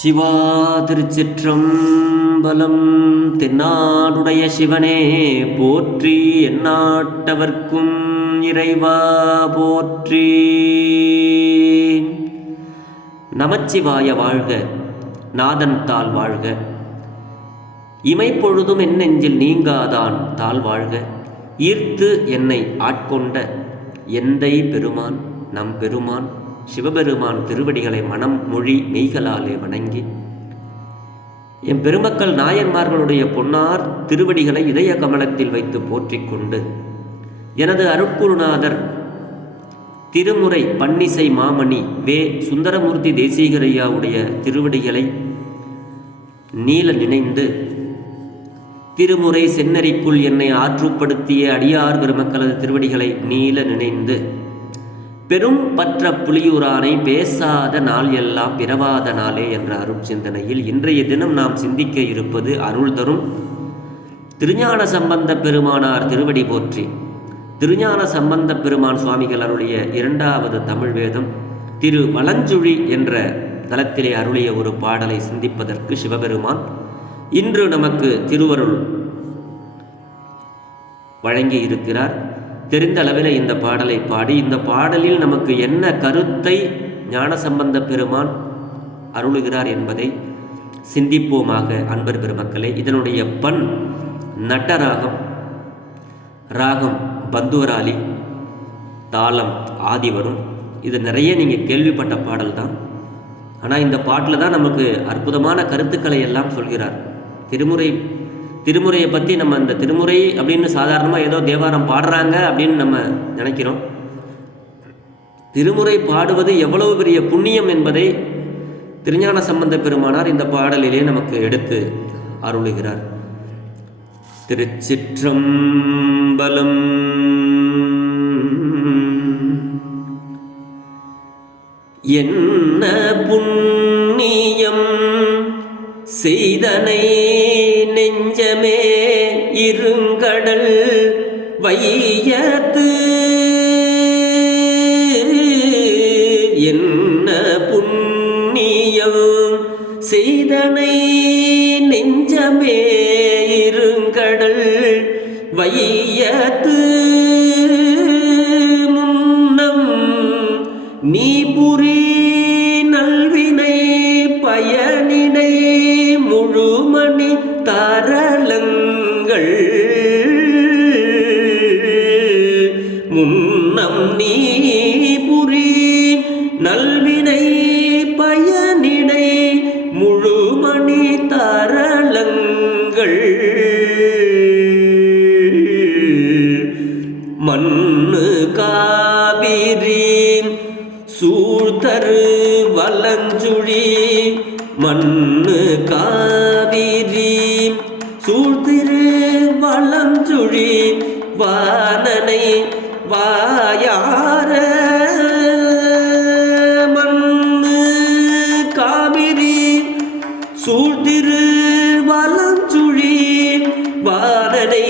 சிவா திருச்சிற்றம்பலம். தென்னாடுடைய சிவனே போற்றி, எந்நாட்டவர்க்கும் இறைவா போற்றி. நமச்சிவாய வாழ்க, நாதன் தாள் வாழ்க. இமைப்பொழுதும் என் நெஞ்சில் நீங்காதான் தாள் வாழ்க. ஈர்த்து என்னை ஆட்கொண்ட எந்தை பெருமான் நம் பெருமான் சிவபெருமான் திருவடிகளை மனம் மொழி மெய்களாலே வணங்கி, என் பெருமக்கள் நாயன்மார்களுடைய பொன்னார் திருவடிகளை இதய கமலத்தில் வைத்து போற்றிக் கொண்டு, எனது அருட்குருநாதர் திருமுறை பன்னிசை மாமணி வே சுந்தரமூர்த்தி தேசிகரையாவுடைய திருவடிகளை நீல நினைந்து, திருமுறை செந்நெறிக்குள் என்னை ஆற்றுப்படுத்திய அடியார் பெருமக்களது திருவடிகளை நீல நினைந்து, பெரும் பற்ற புலியூரானை பேசாத நாள் எல்லாம் பிறவாத நாளே என்ற அருட்சிந்தனையில் இன்றைய தினம் நாம் சிந்திக்க இருப்பது அருள் தரும் திருஞான சம்பந்த பெருமானார் திருவடி போற்றி. திருஞான சம்பந்த பெருமான் சுவாமிகள் அருளிய இரண்டாவது தமிழ் வேதம் திரு வலஞ்சுழி என்ற தலத்திலே அருளிய ஒரு பாடலை சிந்திப்பதற்கு சிவபெருமான் இன்று நமக்கு திருவருள் வழங்கி இருக்கிறார். தெரிந்த அளவில் இந்த பாடலை பாடி, இந்த பாடலில் நமக்கு என்ன கருத்தை ஞானசம்பந்த பெருமான் அருளுகிறார் என்பதை சிந்திப்போமாக அன்பர் பெருமக்களே. இதனுடைய பண் நட்டராகம், ராகம் பந்துவராளி, தாளம் ஆதி வரும். இது நிறைய நீங்கள் கேள்விப்பட்ட பாடல் தான். ஆனால் இந்த பாட்டில் தான் நமக்கு அற்புதமான கருத்துக்களை எல்லாம் சொல்கிறார். திருமுறையை பற்றி நம்ம இந்த திருமுறை அப்படின்னு சாதாரணமாக ஏதோ தேவாரம் பாடுறாங்க அப்படின்னு நம்ம நினைக்கிறோம். திருமுறை பாடுவது எவ்வளவு பெரிய புண்ணியம் என்பதை திருஞான சம்பந்த பெருமானார் இந்த பாடலிலே நமக்கு எடுத்து அருளுகிறார். திருச்சிற்றம்பலம். என்ன புண்ணியம் செய்தனை நெஞ்சமே இருங்கடல் வையத்து, என்ன புண்ணியம் செய்தனை நெஞ்சமே இருங்கடல் வையத்து, முன்னம் நீ புரி நல்வினை பயனிடை முழுமணி தரளங்கள், முன்னம் நீ புரி நல்வினை பயனிடை முழுமணி தரளங்கள், மண்ணு காவிரி சூழ்தரு வலஞ்சுழி, மண்ணு காவிரி சூழ்திரு வலஞ்சுழி, வானனை வாயார, மண்ணு காவிரி சூழ்திரு வலஞ்சுழி, வானனை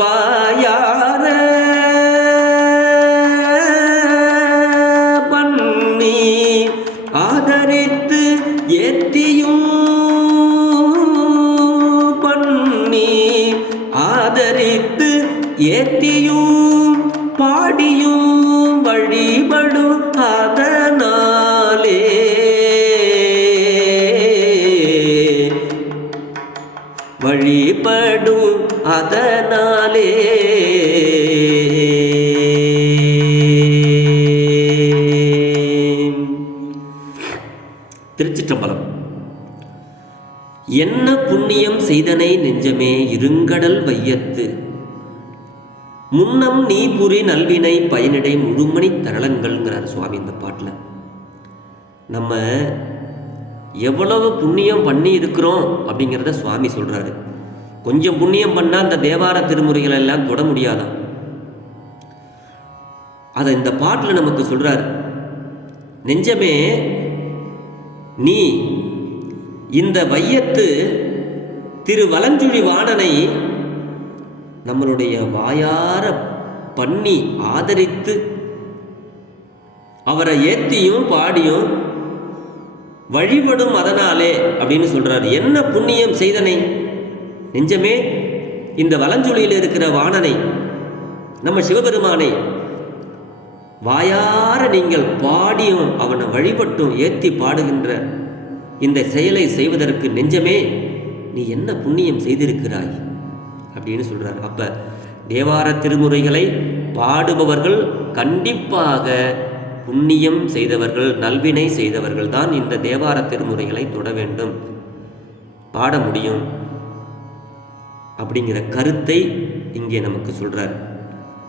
வாயார, பண்ணி ஆதரித்து ஏத்தியும், பண்ணி ஆதரித்து ஏத்தியும் பாடியும் வழிபடும் அதனாலே, வழிபடும் அதனாலே. திருச்சிற்றம்பலம். என்ன புண்ணியம் செய்தனை நெஞ்சமே இருங்கடல் வையத்து, முன்னம் நீ புரி நல்வினை பயனிடை முழுமணி தரளங்கள்ங்கிறார் சுவாமி இந்த பாட்டில். நம்ம எவ்வளவு புண்ணியம் பண்ணி இருக்கிறோம் அப்படிங்கிறத சுவாமி சொல்கிறாரு. கொஞ்சம் புண்ணியம் பண்ணால் அந்த தேவார திருமுறைகள் எல்லாம் தொட முடியாதான். அதை இந்த பாட்டில் நமக்கு சொல்கிறார். நெஞ்சமே நீ இந்த வையத்து திரு வலஞ்சுழி வாணனை நம்மளுடைய வாயார பண்ணி ஆதரித்து அவரை ஏத்தியும் பாடியும் வழிபடும் அதனாலே அப்படின்னு சொல்றார். என்ன புண்ணியம் செய்தனை நெஞ்சமே? இந்த வலஞ்சுழியில் இருக்கிற வாணனை, நம்ம சிவபெருமானை வாயார நீங்கள் பாடியும் அவனை வழிபட்டும் ஏற்றி பாடுகின்ற இந்த செயலை செய்வதற்கு நெஞ்சமே நீ என்ன புண்ணியம் செய்திருக்கிறாய் அப்படின்னு சொல்றார். அப்ப தேவார திருமுறைகளை பாடுபவர்கள் கண்டிப்பாக புண்ணியம் செய்தவர்கள், நல்வினை செய்தவர்கள் தான் இந்த தேவார திருமுறைகளை தொட வேண்டும், பாட முடியும் அப்படிங்கிற கருத்தை இங்கே நமக்கு சொல்றார்.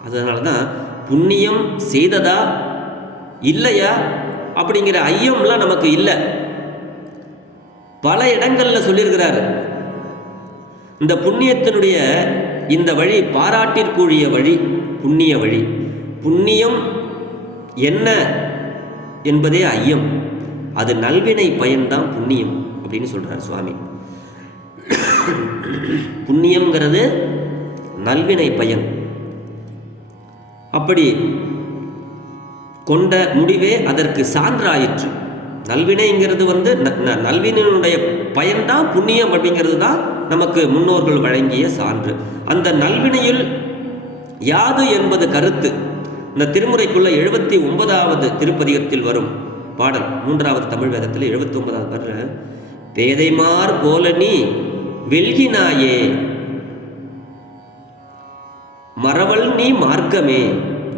அதனால தான் புண்ணியம் செய்ததா இல்லையா அப்படிங்கிற ஐயம்லாம் நமக்கு இல்லை. பல இடங்கள்ல சொல்லியிருக்கிறார். இந்த புண்ணியத்தினுடைய இந்த வழி பாராட்டிற்குரிய வழி, புண்ணிய வழி. புண்ணியம் என்ன என்பதே ஐயம், அது நல்வினை பயன்தான் புண்ணியம் அப்படின்னு சொல்றார் சுவாமி. புண்ணியம்ங்கிறது நல்வினை பயன். அப்படி கொண்ட முடிவே அதற்கு சான்றாயிற்று. நல்வினைங்கிறது நல்வினையினுடைய பயன்தான் புண்ணியம் அப்படிங்கிறது தான் நமக்கு முன்னோர்கள் வழங்கிய சான்று. அந்த நல்வினையில் யாது என்பது கருத்து இந்த திருமுறைக்குள்ள 79வது திருப்பதிகத்தில் வரும் பாடல், 3வது தமிழ் வேதத்தில் 79வது பாடல், பேதைமார் போல நீ வெல்கினாயே மறவல் நீ மார்க்கமே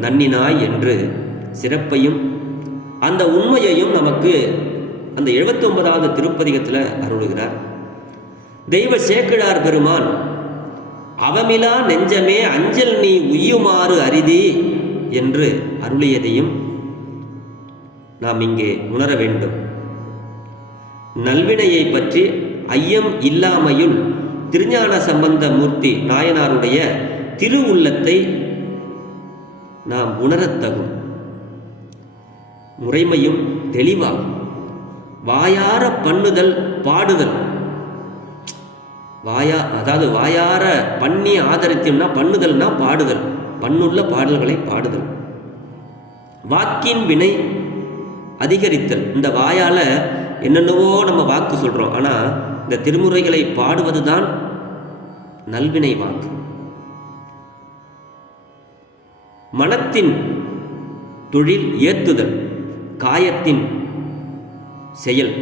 நன்னினாய் என்று சிறப்பையும் அந்த உண்மையையும் நமக்கு அந்த 79வது திருப்பதிகத்தில் அருளுகிறார். தெய்வ சேக்கிழார் பெருமான் அவமிலா நெஞ்சமே அஞ்சல் நீ உய்யுமாறு அரிதி என்று அருளியதையும் நாம் இங்கே உணர வேண்டும். நல்வினையை பற்றி ஐயம் இல்லாமையுள் திருஞான சம்பந்த மூர்த்தி நாயனாருடைய திருவுள்ளத்தை நாம் உணரத்தகும். முறைமையும் தெளிவாகும். வாயார பண்ணுதல் பாடுதல், அதாவது வாயார பண்ணி ஆதரித்தோம்னா பண்ணுதல்னா பாடுதல், பண்ணுள்ள பாடல்களை பாடுதல். வாக்கின் வினை அதிகரித்தல். இந்த வாயால என்னென்னவோ நம்ம வாக்கு சொல்றோம், ஆனா இந்த திருமுறைகளை பாடுவதுதான் நல்வினை வாக்கு. மனத்தின் தொழில் ஏத்துதல், காயத்தின் செயல்.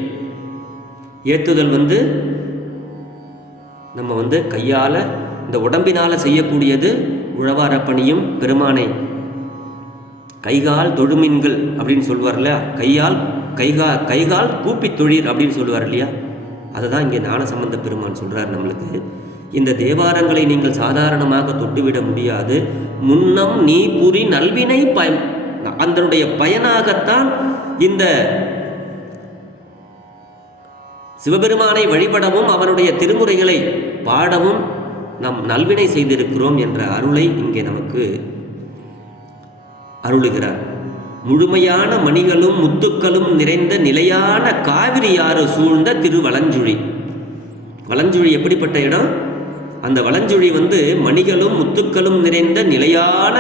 ஏத்துதல் நம்ம கையால் இந்த உடம்பினால் செய்யக்கூடியது உழவார பணியும் பெருமானை கைகால் தொழுமின்கள் அப்படின்னு சொல்லுவார் இல்லையா, கைகால் கூப்பி தொழில் அப்படின்னு சொல்லுவார் இல்லையா, அதை தான் இங்கே ஞானசம்பந்த பெருமான் சொல்கிறார் நம்மளுக்கு. இந்த தேவாரங்களை நீங்கள் சாதாரணமாக தொட்டுவிட முடியாது. முன்னம் நீ புரி நல்வினை அதனுடைய பயனாகத்தான் இந்த சிவபெருமானை வழிபடவும் அவனுடைய திருமுறைகளை பாடவும் நாம் நல்வினை செய்திருக்கிறோம் என்ற அருளை இங்கே நமக்கு அருளுகிறார். முழுமையான மணிகளும் முத்துக்களும் நிறைந்த நிலையான காவிரியாறு சூழ்ந்த திருவலஞ்சுழி. வலஞ்சுழி எப்படிப்பட்ட இடம்? அந்த வலஞ்சுழி மணிகளும் முத்துக்களும் நிறைந்த நிலையான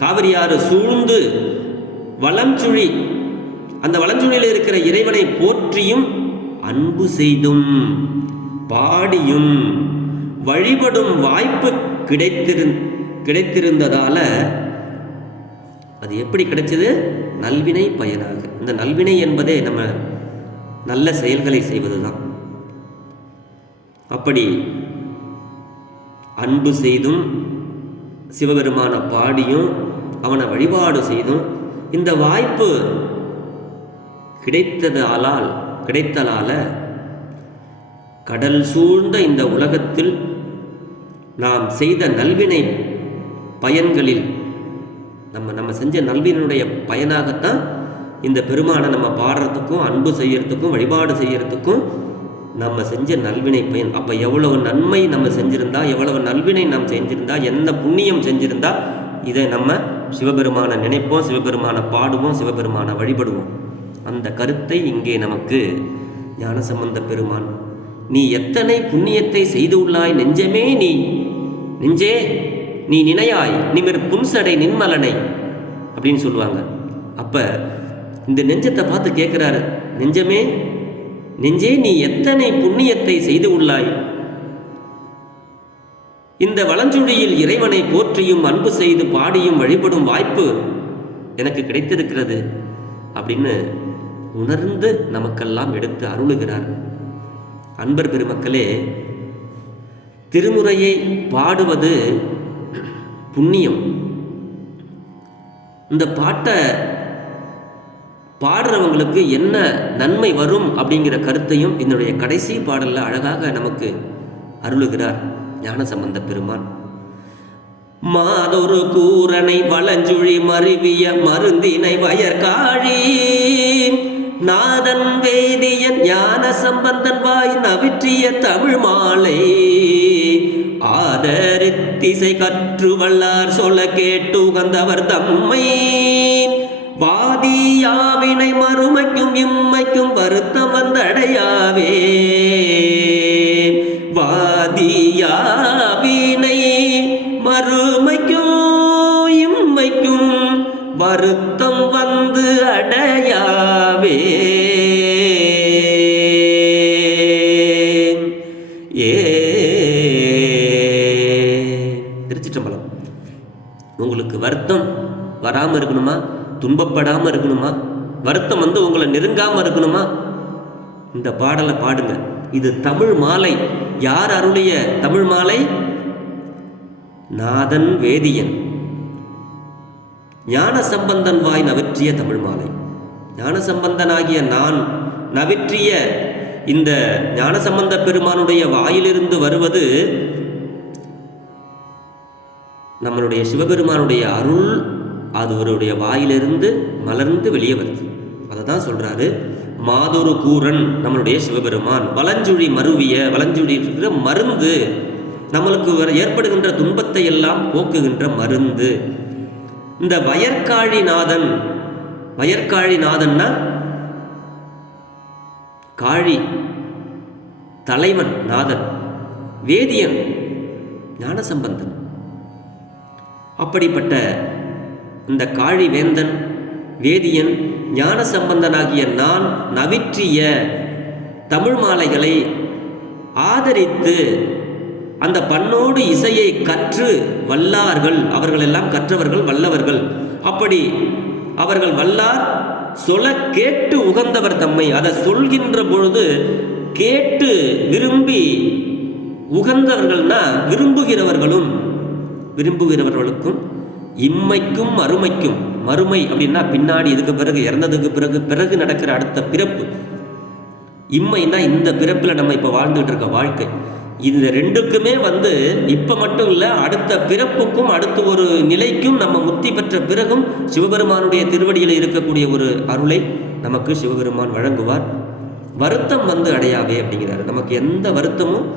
காவிரியாறு சூழ்ந்து வலஞ்சுழி, அந்த வலஞ்சுழியில் இருக்கிற இறைவனை போற்றியும் அன்பு செய்தும் பாடியும் வழிபடும் வாய்ப்பு கிடைத்திருந்ததால அது எப்படி கிடைச்சது? நல்வினை பயனாக. இந்த நல்வினை என்பதே நம்ம நல்ல செயல்களை செய்வதுதான். அப்படி அன்பு செய்தும் சிவபெருமான பாடியும் அவனை வழிபாடு செய்தும் இந்த வாய்ப்பு கிடைத்தலால கடல் சூழ்ந்த இந்த உலகத்தில் நாம் செய்த நல்வினை பயன்களில் நம்ம செஞ்ச நல்வினுடைய பயனாகத்தான் இந்த பெருமானை நம்ம பாடுறதுக்கும் அன்பு செய்யறதுக்கும் வழிபாடு செய்யறதுக்கும் நம்ம செஞ்ச நல்வினை பயன். அப்போ எவ்வளவு நன்மை நம்ம செஞ்சிருந்தா, எவ்வளவு நல்வினை நாம் செஞ்சிருந்தா, எந்த புண்ணியம் செஞ்சிருந்தா இதை நம்ம சிவபெருமானை நினைப்போம், சிவபெருமானை பாடுவோம், சிவபெருமானை வழிபடுவோம். அந்த கருத்தை இங்கே நமக்கு ஞானசம்பந்த பெருமான், நீ எத்தனை புண்ணியத்தை செய்து உள்ளாய் நெஞ்சமே, நெஞ்சே நீ நினையாய் நிமிர் புன்சடை நின்மலனை அப்படின்னு சொல்லுவாங்க. அப்போ இந்த நெஞ்சத்தை பார்த்து கேட்குறாரு, நெஞ்சே நீ எத்தனை புண்ணியத்தை செய்து உள்ளாய். இந்த வலஞ்சுழியில் இறைவனை போற்றியும் அன்பு செய்து பாடியும் வழிபடும் வாய்ப்பு எனக்கு கிடைத்திருக்கிறது அப்படின்னு உணர்ந்து நமக்கெல்லாம் எடுத்து அருளுகிறார். அன்பர் பெருமக்களே, திருமுறையை பாடுவது புண்ணியம். இந்த பாட்டை பாடுறவங்களுக்கு என்ன நன்மை வரும் அப்படிங்கிற கருத்தையும் என்னுடைய கடைசி பாடலில் அழகாக நமக்கு அருளுகிறார் ஞானசம்பந்த பெருமான். மாதொரு கூரனை வலஞ்சுழி மருவிய மருந்தினை வயற்காழி நாதன் வேதியன் ஞான சம்பந்தன் வாய் நவிற்றிய தமிழ் மாலை ஆதரித்திசை கற்று வல்லார் சொல்ல கேட்டு உகந்தவர் தம்மை வாதியாவினை மறுமைக்கும் இம்மைக்கும் வருத்தம் வந்தடையாவே. வாதியாவினை மறுமைக்கும் இம்மைக்கும் வருத்தம் வந்து அடையாவே. திருச்சிற்றம்பலம். உங்களுக்கு வருத்தம் வராமல் இருக்கணுமா, துன்பப்படாமல் இருக்கணுமா, வருத்தம் வந்து உங்களை நெருங்காமல் இருக்கணுமா, இந்த பாடலை பாடுங்க. இது தமிழ் மாலை. யார் அருளிய தமிழ் மாலை? நாதன் வேதியன் ஞான சம்பந்தன் வாய் நவிற்றிய தமிழ் மாலை. ஞான சம்பந்தனாகிய நான் நவிற்றிய இந்த ஞான சம்பந்த பெருமானுடைய வாயிலிருந்து வருவது நம்மளுடைய சிவபெருமானுடைய அருள். அது அவருடைய வாயிலிருந்து மலர்ந்து வெளியே வருது. அதை தான் சொல்றாரு. மாதொரு கூரன் நம்மளுடைய சிவபெருமான், வலஞ்சுழி மருவிய, வலஞ்சுழி இருக்கிற மருந்து, நம்மளுக்கு ஏற்படுகின்ற துன்பத்தை எல்லாம் போக்குகின்ற மருந்து. இந்த வயற்காழிநாதன், வயற்காழிநாதன்னா காழி தலைவன் நாதன், வேதியன் ஞானசம்பந்தன். அப்படிப்பட்ட இந்த காழி வேந்தன் வேதியன் ஞான சம்பந்தனாகிய நான் நவிற்றிய தமிழ் மாலைகளை ஆதரித்து அந்த பண்ணோடு இசையை கற்று வல்லார்கள், அவர்களெல்லாம் கற்றவர்கள் வல்லவர்கள். அப்படி அவர்கள் வல்லார் சொல்ல கேட்டு உகந்தவர் தம்மை. அதை சொல்கின்ற பொழுது கேட்டு விரும்பி உகந்தவர்கள்னா விரும்புகிறவர்களுக்கும் இம்மைக்கும் மறுமைக்கும். மறுமை அப்படின்னா பின்னாடி, இதுக்கு பிறகு, இறந்ததுக்கு பிறகு நடக்கிற அடுத்த பிறப்பு. இம்மைன்னா இந்த பிறப்பில் நம்ம இப்போ வாழ்ந்துட்டு இருக்க வாழ்க்கை. இந்த ரெண்டுக்குமே இப்போ மட்டும் இல்லை, அடுத்த பிறப்புக்கும் அடுத்த ஒரு நிலைக்கும் நம்ம முத்தி பெற்ற பிறகும் சிவபெருமானுடைய திருவடியில் இருக்கக்கூடிய ஒரு அருளை நமக்கு சிவபெருமான் வழங்குவார். வருத்தம் அடையாவே அப்படிங்கிறாரு. நமக்கு எந்த வருத்தமும்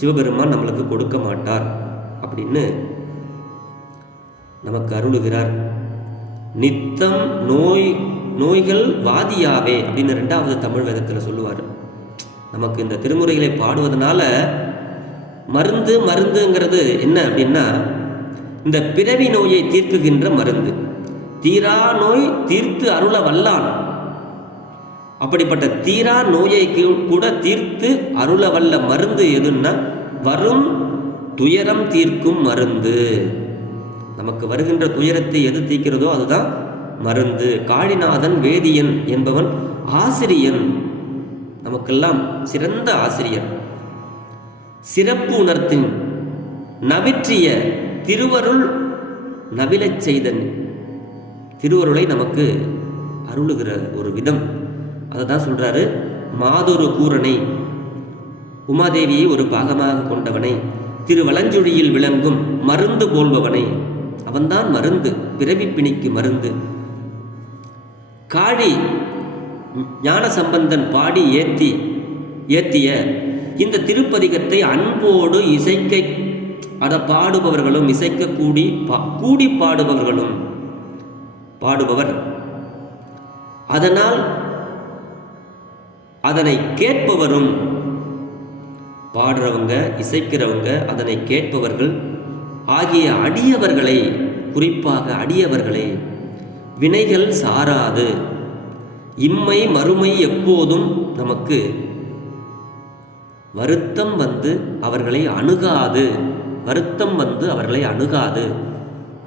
சிவபெருமான் நம்மளுக்கு கொடுக்க மாட்டார் அப்படின்னு நமக்கு அருளுகிறார். நித்தம் நோய்கள் வாதியாவே அப்படின்னு 2வது தமிழ் வேதத்தில் சொல்லுவார். நமக்கு இந்த திருமுறைகளை பாடுவதனால மருந்துங்கிறது என்ன அப்படின்னா, இந்த பிறவி நோயை தீர்க்குகின்ற மருந்து. தீரா நோய் தீர்த்து அருள வல்லான். அப்படிப்பட்ட தீரா நோயை கூட தீர்த்து அருள வல்ல மருந்து எதுன்னா வரும் துயரம் தீர்க்கும் மருந்து. நமக்கு வருகின்ற துயரத்தை எது தீர்க்கிறதோ அதுதான் மருந்து. காழிநாதன் வேதியன் என்பவன் ஆசிரியன், நமக்கெல்லாம் சிறந்த ஆசிரியர். சிறப்பு உணர்த்தின் நவிற்றிய திருவருள் நவிலச் செய்தன். திருவருளை நமக்கு அருளுகிற ஒரு விதம். அதை தான் சொல்றாரு. மாதொரு கூரனை, உமாதேவியை ஒரு பாகமாக கொண்டவனை, திருவலஞ்சுழியில் விளங்கும் மருந்து போல்பவனை, அவன்தான் மருந்து, பிறவி பிணிக்கு மருந்து. காழி ஞான சம்பந்தன் பாடி ஏத்திய இந்த திருப்பதிகத்தை அன்போடு அதை பாடுபவர்களும் இசைக்க கூடி பாடுபவர். அதனால் அதனை கேட்பவரும், பாடுறவங்க இசைக்கிறவங்க அதனை கேட்பவர்கள் ஆகிய அடியவர்களை, குறிப்பாக அடியவர்களை வினைகள் சாராது இம்மை மறுமை எப்போதும் நமக்கு வருத்தம் வந்து அவர்களை அணுகாது, வருத்தம் வந்து அவர்களை அணுகாது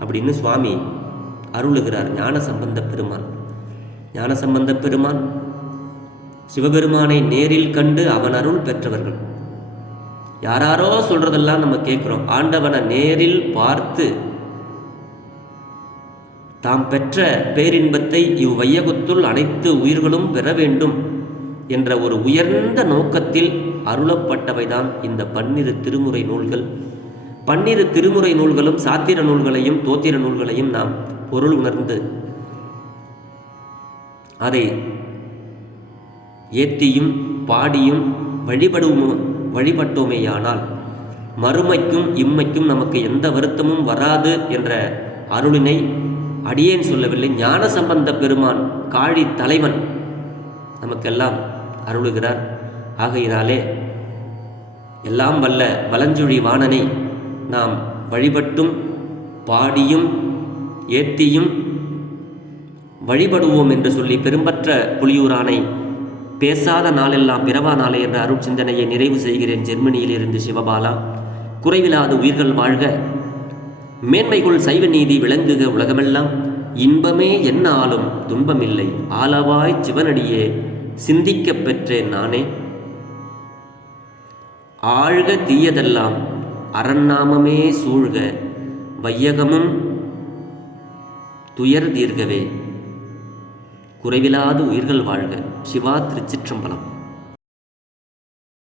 அப்படின்னு சுவாமி அருளுகிறார் ஞானசம்பந்த பெருமான். ஞானசம்பந்த பெருமான் சிவபெருமானை நேரில் கண்டு அவன் அருள் பெற்றவர்கள். யாராரோ சொல்றதெல்லாம் நம்ம கேட்குறோம். ஆண்டவனை நேரில் பார்த்து தாம் பெற்ற பேரின்பத்தை இவ்வையகத்துள் அனைத்து உயிர்களும் பெற வேண்டும் என்ற ஒரு உயர்ந்த நோக்கத்தில் அருளப்பட்டவைதான் இந்த 12 திருமுறை நூல்கள். 12 திருமுறை நூல்களும் சாத்திர நூல்களையும் தோத்திர நூல்களையும் நாம் பொருள் உணர்ந்து அதை ஏத்தியும் பாடியும் வழிபட்டோமேயானால் மறுமைக்கும் இம்மைக்கும் நமக்கு எந்த வருத்தமும் வராது என்ற அருளினை அடியேன் சொல்லவில்லை, ஞானசம்பந்த பெருமான் காழி தலைவன் நமக்கெல்லாம் அருளுகிறார். ஆகையினாலே எல்லாம் வல்ல வலஞ்சுழி வாணனை நாம் வழிபட்டும் பாடியும் ஏத்தியும் வழிபடுவோம் என்று சொல்லி பெரும்பற்ற புலியூரானை பேசாத நாளெல்லாம் பிறவா நாளே என்ற அருட்சிந்தனையை நிறைவு செய்கிறேன். ஜெர்மனியிலிருந்து சிவபாலா. குறைவிலாத உயிர்கள் வாழ்க, மேன்மைக்குள் சைவ நீதி விளங்குக உலகமெல்லாம், இன்பமே என்னாலும் துன்பமில்லை, ஆலவாய் சிவனடியே சிந்திக்கப் பெற்றேன் நானே, ஆழ்க தீயதெல்லாம் அரண்நாமமே சூழ்க, வையகமும் துயர் தீர்கவே. குறைவிலாத உயிர்கள் வாழ்க. சிவா. திருச்சிற்றம்பலம்.